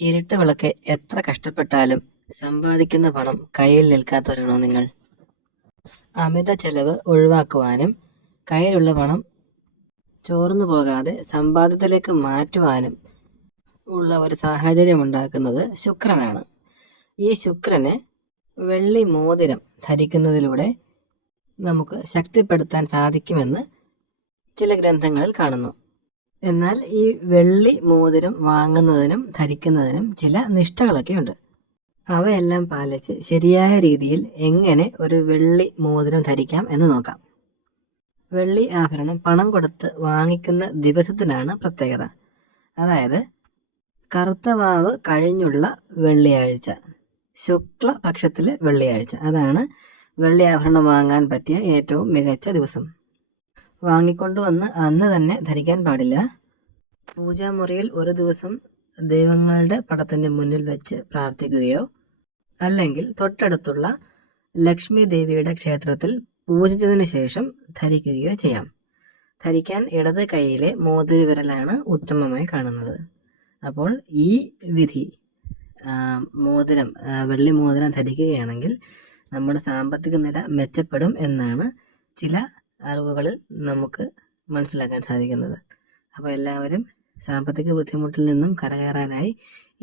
ഇരുട്ട് വിളക്ക് എത്ര കഷ്ടപ്പെട്ടാലും സമ്പാദിക്കുന്ന പണം കയ്യിൽ നിൽക്കാത്തവരാണോ നിങ്ങൾ? അമിത ചെലവ് ഒഴിവാക്കുവാനും കയ്യിലുള്ള പണം ചോർന്നു പോകാതെ സമ്പാദ്യത്തിലേക്ക് മാറ്റുവാനും ഉള്ള ഒരു സാഹചര്യം ഉണ്ടാക്കുന്നത് ശുക്രനാണ്. ഈ ശുക്രന് വെള്ളി മോതിരം ധരിക്കുന്നതിലൂടെ നമുക്ക് ശക്തിപ്പെടുത്താൻ സാധിക്കുമെന്ന് ചില ഗ്രന്ഥങ്ങളിൽ കാണുന്നു. എന്നാൽ ഈ വെള്ളി മോതിരം വാങ്ങുന്നതിനും ധരിക്കുന്നതിനും ചില നിഷ്ഠകളൊക്കെ ഉണ്ട്. അവയെല്ലാം പാലിച്ച് ശരിയായ രീതിയിൽ എങ്ങനെ ഒരു വെള്ളി മോതിരം ധരിക്കാം എന്ന് നോക്കാം. വെള്ളി ആഭരണം പണം കൊടുത്ത് വാങ്ങിക്കുന്ന ദിവസത്തിനാണ് പ്രത്യേകത. അതായത് കറുത്തവാവ് കഴിഞ്ഞുള്ള വെള്ളിയാഴ്ച, ശുക്ലപക്ഷത്തിലെ വെള്ളിയാഴ്ച, അതാണ് വെള്ളി ആഭരണം വാങ്ങാൻ പറ്റിയ ഏറ്റവും മികച്ച ദിവസം. വാങ്ങിക്കൊണ്ടുവന്ന് അന്ന് തന്നെ ധരിക്കാൻ പാടില്ല. പൂജാമുറിയിൽ ഒരു ദിവസം ദൈവങ്ങളുടെ പടത്തിന് മുന്നിൽ വെച്ച് പ്രാർത്ഥിക്കുകയോ അല്ലെങ്കിൽ തൊട്ടടുത്തുള്ള ലക്ഷ്മി ദേവിയുടെ ക്ഷേത്രത്തിൽ പൂജിച്ചതിന് ശേഷം ധരിക്കുകയോ ചെയ്യാം. ധരിക്കാൻ ഇടത് കൈയിലെ മോതിരവിരലാണ് ഉത്തമമായി കാണുന്നത്. അപ്പോൾ ഈ വിധി വെള്ളി മോതിരം ധരിക്കുകയാണെങ്കിൽ നമ്മുടെ സാമ്പത്തിക നില മെച്ചപ്പെടും എന്നാണ് ചില അറിവുകളിൽ നമുക്ക് മനസ്സിലാക്കാൻ സാധിക്കുന്നത്. അപ്പോൾ എല്ലാവരും സാമ്പത്തിക ബുദ്ധിമുട്ടിൽ നിന്നും കരകയറാനായി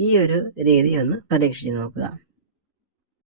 ഈ ഒരു രീതി ഒന്ന് പരീക്ഷിച്ച് നോക്കുക.